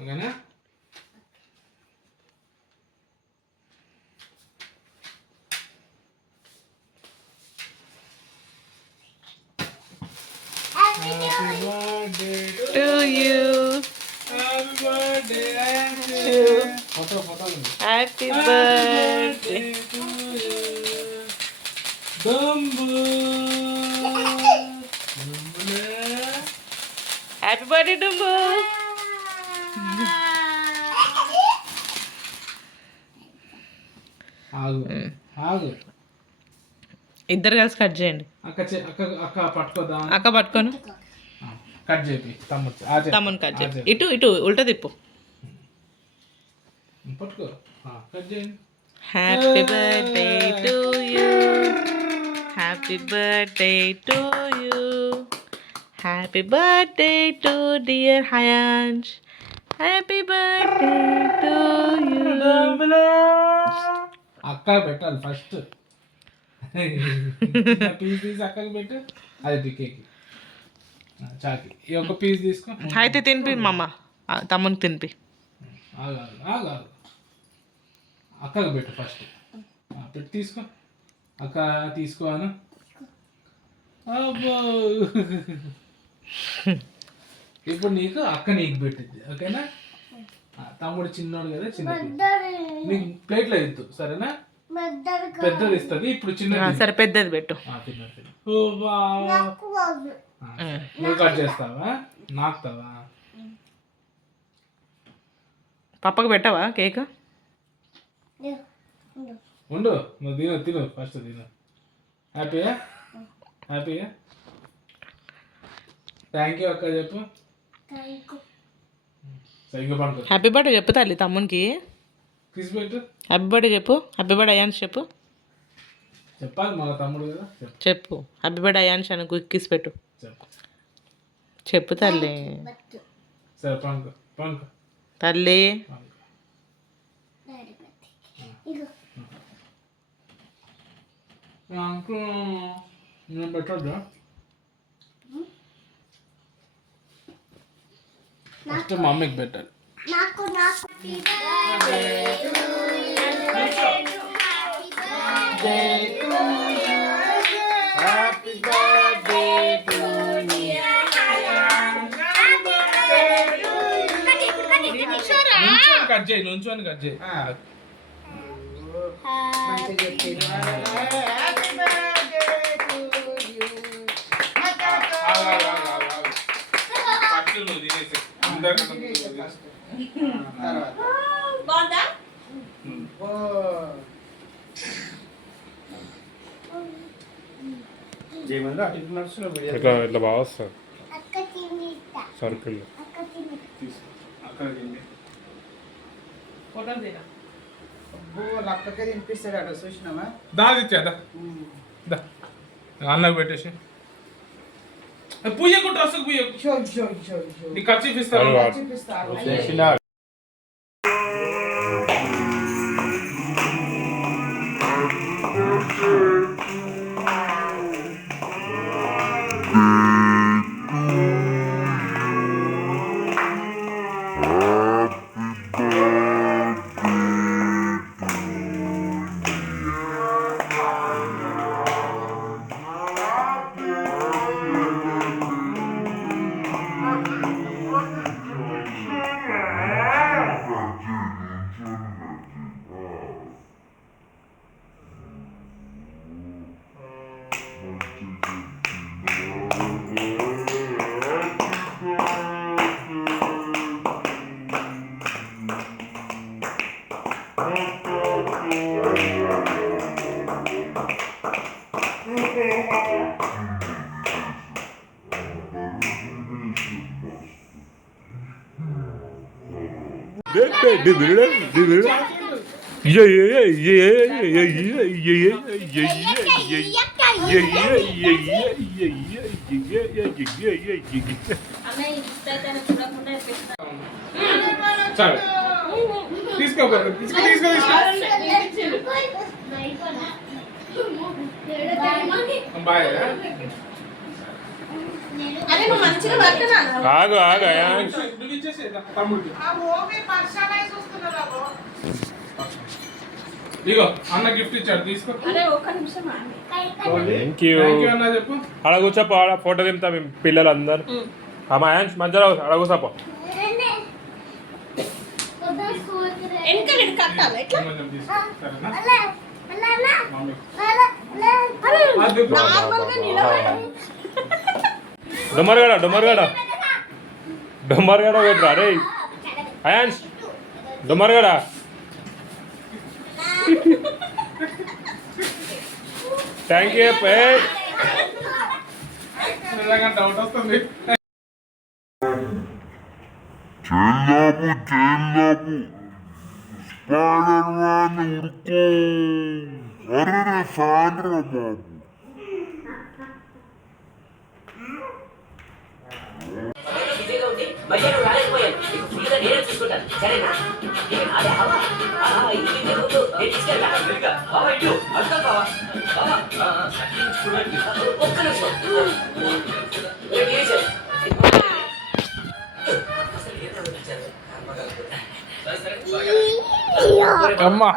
ఓకేనా? Happy birthday to you. Happy birthday to you. Happy birthday to you. Happy birthday Dumbo. ఆగు ఇద్దరు కలిసి cut చేయండి. అక్క పట్టుకోదా? అక్క పట్టుకోను. కట్ చేయి తమ్ముని కట్ చేయి. ఇటు ఇటు ఉల్టా తిప్పు. పట్టుకో కట్ చేయండి. Happy birthday to you. Happy birthday to you. Happy birthday to dear Hayansh. Happy birthday to you. అక్క పెట్టాలి ఫస్ట్. పీస్ తీసి అక్కకి పెట్టు. అది కేక్ చాకి ఈ ఒక పీస్ తీసుకో. అయితే తినిపి మమ్మ, తమ్మునికి తినిపి. అక్కకి పెట్టు ఫస్ట్. పెట్టి తీసుకో. అక్క తీసుకో అను. అబ్బో ఇప్పుడు నీకు అక్క నీకు పెట్టింది. ఓకేనా? తమ్ముడు చిన్నోడు కదా, చిన్న నీకు ప్లేట్లో ఇద్దు. సరేనా? పెద్దది ఇస్తుంది. ఇప్పుడు చిన్న సరే పెద్దది పెట్టు. నువ్వు కట్ చేస్తావా? నాకుతావా? పప్పకు పెట్టవా కేక్? ఉండు, నువ్వు తిను ఫస్ట్ తిను. హ్యాపీయా? హ్యాపీయా? థ్యాంక్ యూ అక్క చెప్పు. హ్యాపీ బర్త్డే చెప్పు తల్లి తమ్మునికి. కిస్ పెట్టు. హ్యాపీ బర్త్డే చెప్పు. హ్యాపీ బర్త్డే అయాన్స్ చెప్పు. చెప్పాలి మన తమ్ముడు కదా. చెప్పు హ్యాపీ బర్త్డే అయాన్స్ అని కిస్ పెట్టు. చెప్పు తల్లి. సరే పంకు తల్లి. నేను పెట్టొద్దా? ఫస్ట్ మమ్మీకి పెట్టాలి. కట్ చేయి, నుంచోని కట్ చేయి. ఇట్లా బాగా వస్తుంది సర్కిల్. అక్కకే తినిపిస్తాడు అట చూసినావా? దాదిచ్చేదా అన్నకు పెట్టేసి పూజకు డ్రెస్సుకు పూజకు నీకు ఖర్చు ఇస్తాను. తీసుకో బాయ్. ఆగు ఆగు అయాన్స్. నువ్వు ఇచ్చేసి తమ్ముడికి. ఇగో అన్న గిఫ్ట్ ఇచ్చాడు తీసుకో. Thank you. థ్యాంక్ యూ అన్న చెప్పు. అలా కూర్చోపో, ఆడ ఫోటో దింపుతా మేము పిల్లలందరూ. అమ్మ అయాన్స్ మధ్యలో అలా కూర్చోపో. కొంచెం తీసుకో. సరేనా? మమ్మీ. డొమ్మరగడ డొమ్మరగడ డొమ్మరగడ పెట్టరా రే అయాన్స్. డొమ్మరగడ థ్యాంక్ యూ. నిజంగా డౌట్ వస్తుంది. చెల్లాపు స్పైడర్ మ్యాన్ ఉరుకో. అరే సాయంత్రం బాబు. మధ్యాహ్నం రాలేకపోయాను. నీకు ఫుల్గా నేనే చూసుకుంటాను సరేనా? ఇక నాదే హవా. ఇంటి ముందు నేను తీసుకెళ్తా. బావా ఇటు అర్థం బావా. ఒక్క నిమిషం. అమ్మా